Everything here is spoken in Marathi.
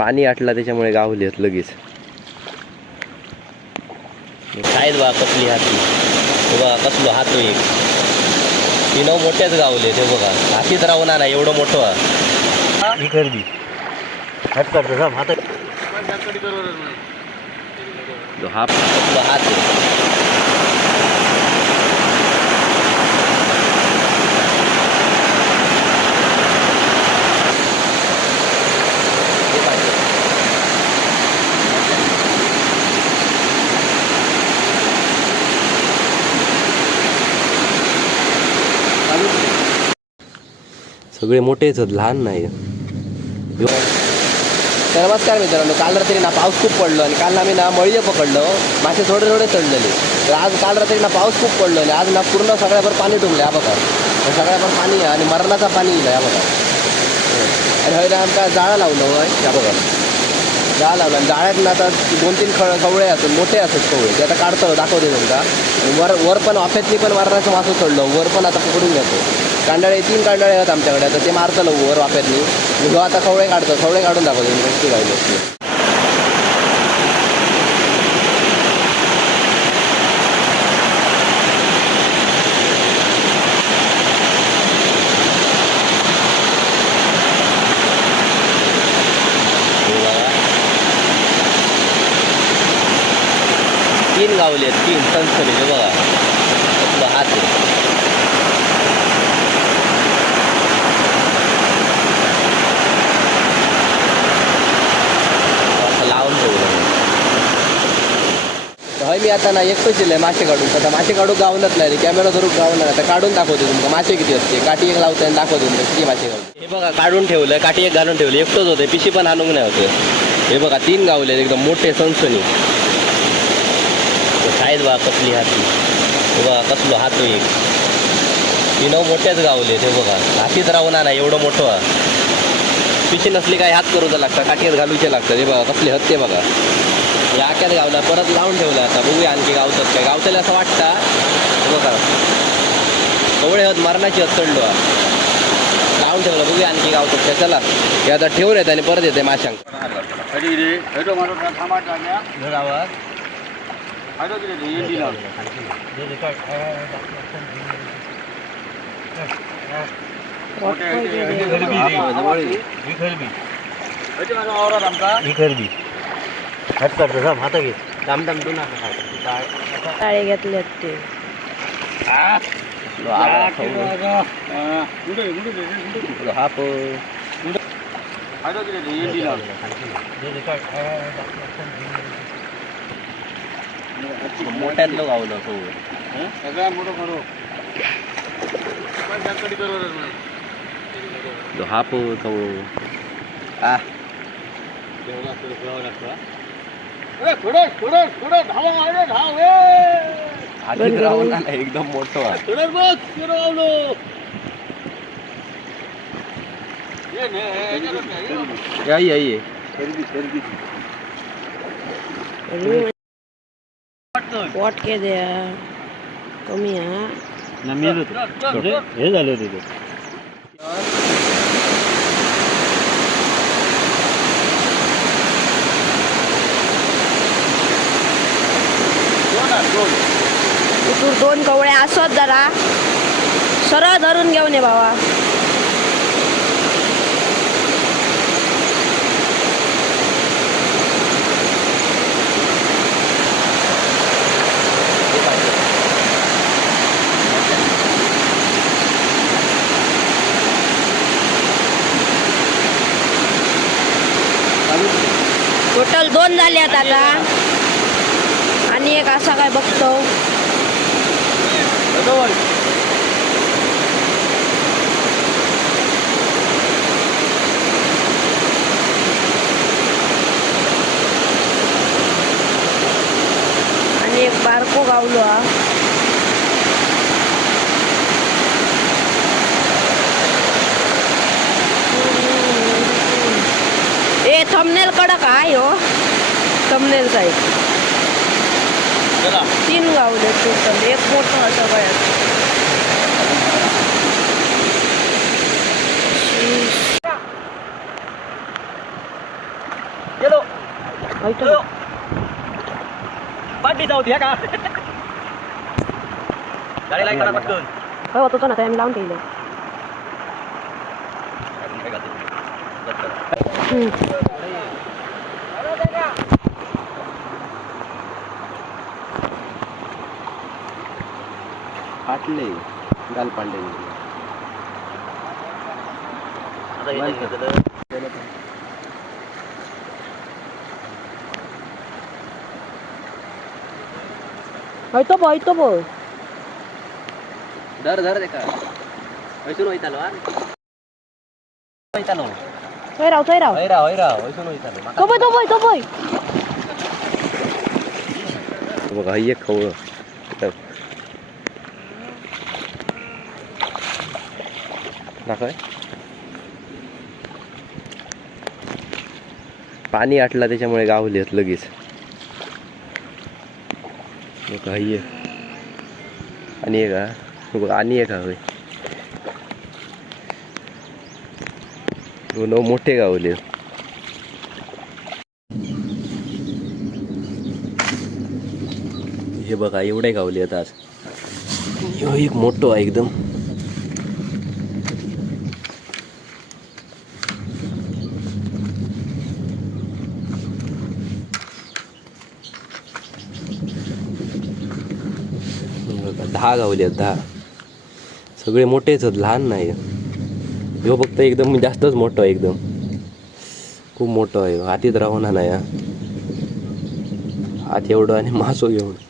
पाणी आटला त्याच्यामुळे गावली आहेत लगेच. काय बा कसली हाती? हे बघा कसलो हात एक तीन मोठ्याच गावले ते बघा. हातीत राहून ना एवढं मोठं. हा. साहेब हात तो हा कसलो हात सगळे मोठेच आहेत लहान नाही तर नमस्कार मित्रांनो काल रात्री ना पाऊस खूप पडलो आणि काल आम्ही ना मळीये पकडलो. मासे थोडे थोडे चढलेले तर आज काल रात्री ना पाऊस खूप पडलो आणि आज ना पूर्ण सगळ्यावर पाणी टुंबलं या बघा. तर सगळ्यावर पाणी आहे आणि मरणाचा पाणी येईल या बघा. आणि हय ना आमका जाळं लावलं हय या बघा. जाळं लावलं आणि जाळ्यात ना आता दोन तीन खळ कवळे असतात मोठे असतात कवळे. ते आता काढतो दाखवते तुमका वर वर पण वाफ्यातली पण मरणाचं मासं चढलो वर पण आता पकडून घेतो. कांडाळे तीन कांडाळे आहेत आमच्याकडे. आता ते मारतलं वर वाफ्यातली. मी ह्यो आता खवळे काढतो खवळे काढून दाखवतो मी कशी गावली असते तीन गावले आहेत तीन सनसनीचे बघा. कसलं हात आहे असं लावून ठेवलं हय मी आता ना एकटोच दिलंय मासे काढून. आता मासे काढून गावनच नाही कॅमेरा धरून गावणार आता काढून दाखवते तुमका मासे किती असते? काठी एक लावते आणि दाखवतो तुमका किती मासे गावले हे बघा काढून ठेवलंय. काठी एक घालून ठेवली. एकटोच होते पिशी पण आणून नाही होते हे बघा तीन गावले एकदम मोठे सणसणी साईज बघा कसली हाती. हे बघा कसलो हात. एक तीन मोठ्याच गावले ते बघा. हातीत राहून ना एवढं मोठं. पिशी नसली काय हात करूचा लागतं. काठीत घालूचे लागतं हे बघा कसले हत्ते बघा. या आक्यात गावला परत लावून ठेवलं आता. बघूया आणखी गावतात काय. गावतले असं वाटतं बघा कवळे हत मरणाची हत चढलो हा. लावून ठेवलं बघूया आणखी गावतात काय. चला. हे आता ठेवून येत आणि परत येते माशांक. घरावर. करबी ही करबी हट करतो साहेब हात घे थांब थांब तू नका खाऊ. टाळे घेतलेत ते लो, आवा, खाऊ. लो, हा प- मोठ्यातलं गावलं एकदम मोठं आहे. या ये ये वॉट के द्या कमी हा. हे झालं तिथे इथून दोन कवळे असत जरा. सरळ धरून घेऊन ये बाबा. टोटल दोन झाले आता. आणि एक असा काय बघतो. आणि एक बारको गावलो हा. ए थंबनेल कडक आहे हो. Thumbnail side. तीन गावले टोटल एक मोठं असं गळ्यात शीश. गेलो ऐकतो पाठी जाऊ द्या का गाडी लाईन करा पटकन हो होतो ना टाइम लावून ठेवलं हम्म. फाटले गाल पांडे आता हे घेतलं. ऐकतो बो ऐकतो बो धर धर दे का वैसून वैतालो हा वैतालो थंय राव थंय राव वैरा वैरा वैसून वैतालो तो बोय तो बोय तो बोय बघा ही एक खवळ दाखवाय पाणी आटला त्याच्यामुळे गावलेत लगेच. काही आणि एक हा. आणि एक हा होय. दोन मोठे गावले हे बघा एवढे गावले आहेत आज. ह्यो एक मोठं आहे एकदम. बघा, दहा गावले आहेत दहा. सगळे मोठेच आहेत लहान नाही ह्यो फक्त एकदम जास्तच मोठं आहे एकदम. खूप मोठं आहे. हातीत राहून नाही हा. हात एवढं आणि मासो एवढं.